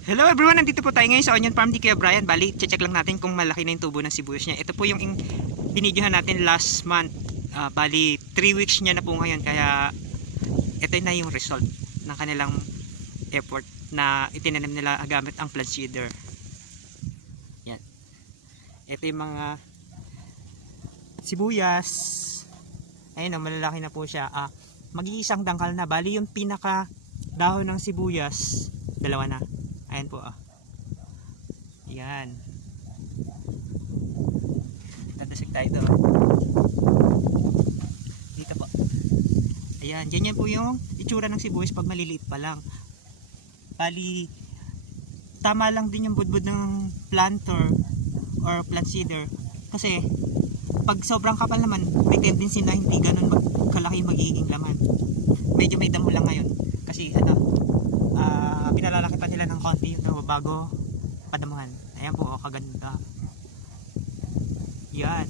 Hello everyone, nandito po tayo ngayon sa onion farm ni Kuya Brian. Bali, check lang natin kung malaki na yung tubo ng sibuyas niya. Ito po yung binidyohan natin last month. Bali, 3 weeks niya na po ngayon. Kaya ito na yung result ng kanilang effort na itinanim nila gamit ang plant seeder. Yan. Ito yung mga sibuyas. Ayun o, malalaki na po siya. Mag-iisang dangkal na. Bali, yung pinaka dahon ng sibuyas, dalawa na. Ayan po Ayan. Dadasig tayo doon. Dito po. Ayan. Ganyan po yung itsura ng sibuyas pag maliliit pa lang. Bali, tama lang din yung budbud ng planter or plant seeder. Kasi, pag sobrang kapal naman, may tendency na hindi ganun kalaki magiging laman. Medyo may damo lang ngayon. Kasi, pinalalaki pa nila ng konti bago padamuhan. Ayan po, kaganda. Yan.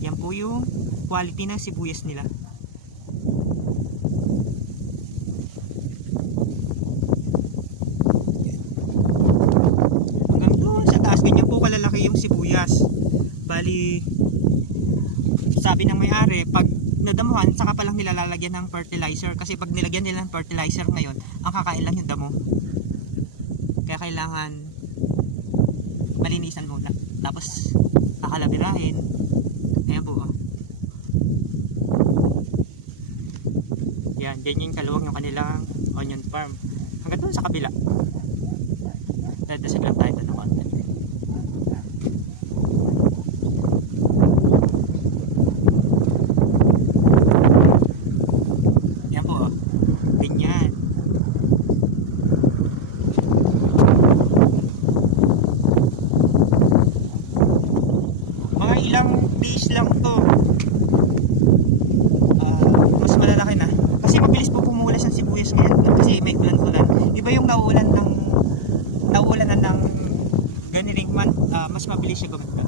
Yan po yung quality ng sibuyas nila. Hanggang doon sa taas, ganyan po kalalaki yung sibuyas. Bali, sabi ng may-ari, pag nadamuhan, saka pa lang nila lalagyan ng fertilizer. Kasi pag nilagyan nila ng fertilizer ngayon, ang kakain lang yung damo. Kaya kailangan malinisan muna. Tapos kakalabirahin. Ayan po. Yan, ganyan kaluwag yung kanilang onion farm. Hanggang doon sa kabila. Dadasig lang tayo ng konti. Yan po. Ganyan. Ilang days lang to, mas malalaki na kasi mabilis po pumulas ang sibuyas ngayon kasi may ulan-ulan. Iba yung nauulan ng ganiling month, mas mabilis siya gumanda.